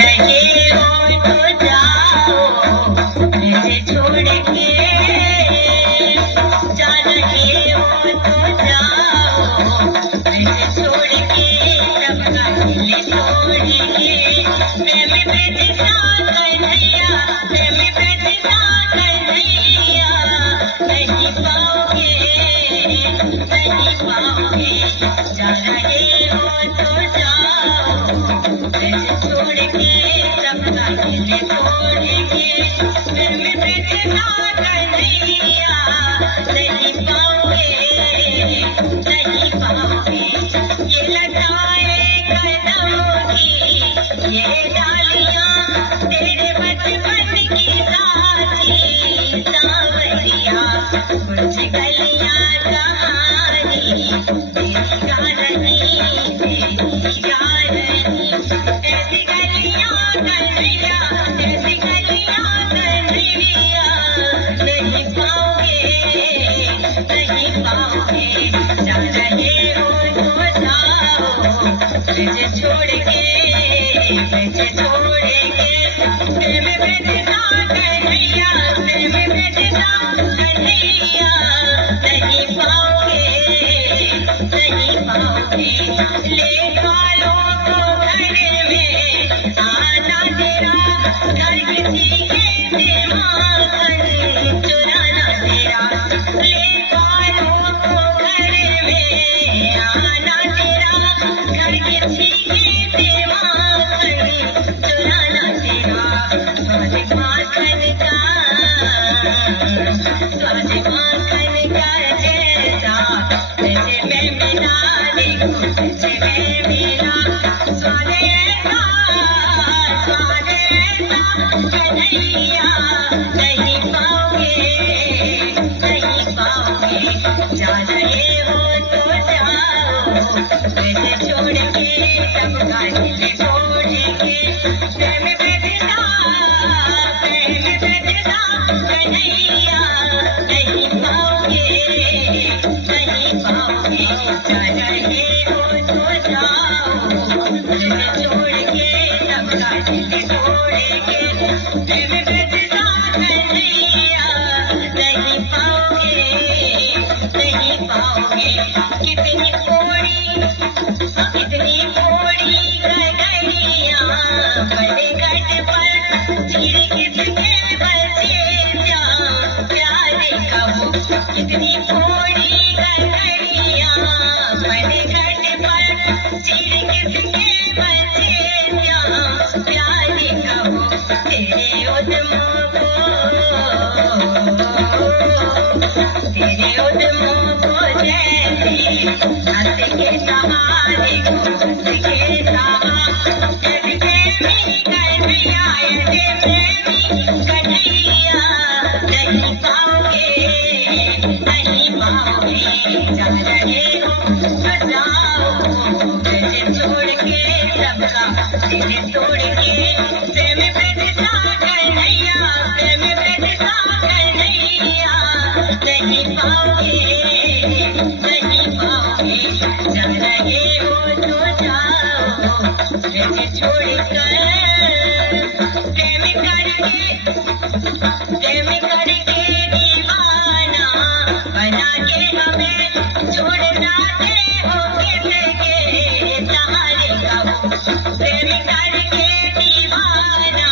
रहे हो तो जाओ मुझे छोड़ के, जा रहे हो तो जाओ मुझे छोड़ के, सबका दिल तोड़ के। प्रेम बेचता कन्हैया, प्रेम बेचता कन्हैया, नहीं पाओगे, नहीं पाओगे। जा रहे हो तो जाओ मुझे छोड़ के, सबका दिल तोड़ के। प्रेम बेचता कन्हैया, नहीं पाओगे, नहीं पाओगे। ये लताएं कदमों की, ये डालियां तेरे बचपन की साथी सांवरिया, कुछ गलियां कहानी तेरी गारनी, तेरी गारनी। ऐसी गलियां कन्हैया, ऐसी गलियां कन्हैया, नहीं पाओगे, नहीं पाओगे। जा रहे हो तो जाओ मुझे छोड़ के, मुझे छोड़ के। प्रेम बेचता कन्हैया, प्रेम बेचता कन्हैया, नहीं पाओगे, नहीं पाओगे। ले वालों को घर में आना तेरा, घर किसी के दिमाग चुराना तेरा। ले वालों को घर में आना तेरा, घर किसी के दिमाग चुराना तेरा। स्वाद माखन का, स्वाद माखन का जैसा, जैसे मैं मिला देखो, जैसे मैं मिला। स्वाद ऐसा, स्वाद ऐसा कन्हैया, नहीं पाओगे, नहीं पाओगे। जा रहे हो तो जाओ मुझे छोड़ के, सबका दिल तोड़ के। प्रेम बेचता, प्रेम बेचता कन्हैया, नहीं पाओगे, नहीं पाओगे। जा रहे हो तो जाओ मुझे छोड़ के, सबका दिल तोड़ के। प्रेम बेचता कन्हैया, नहीं पाओगे, नहीं पाओगे। कितनी कोड़ी, कितनी कोड़ी गगरिया, बड़े घट पर चीर किसके बचे जा, प्यारे कबू। कितनी कोड़ी गगरिया, बड़े घट पर चीर किसके बचे जा, प्यारे कबू। तेरे उद्यमों को, तेरे उद्यमों को जैसे हंस के सहारे को, हंस के सहारे। यदि प्रेमी कन्हैया, यदि प्रेमी कन्हैया, नहीं पाओगे, नहीं पाओगे। जा रहे हो तो जाओ मुझे छोड़ के, सबका दिल तोड़ के। प्रेम बेचता कन्हैया, प्रेम बेचता कन्हैया, नहीं पाओगे, नहीं पाओगे। जा रहे हो तो जाओ मुझे छोड़ कर। प्रेम करके, प्रेम करके दीवाना बना के हमें छोड़ जाते हो किसके सहारे कबू। प्रेम करके दीवाना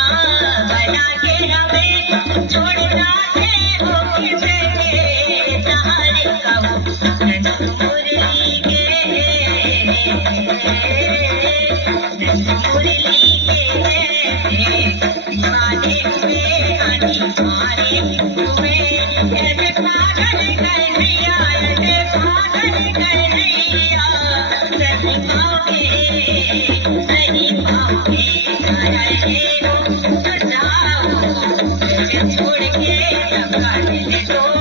बना के हमें छोड़ जाते हो किसके सहारे कबू। नंद मुरली के, नंद मुरली के जैसे दीवाने हुए, आनी मारे हुए। ऐसे पागल कन्हैया, ऐसे पागल कन्हैया, नहीं पाओगे, नहीं पाओगे। जा रहे हो तो जाओ मुझे छोड़ के, सबका दिल तोड़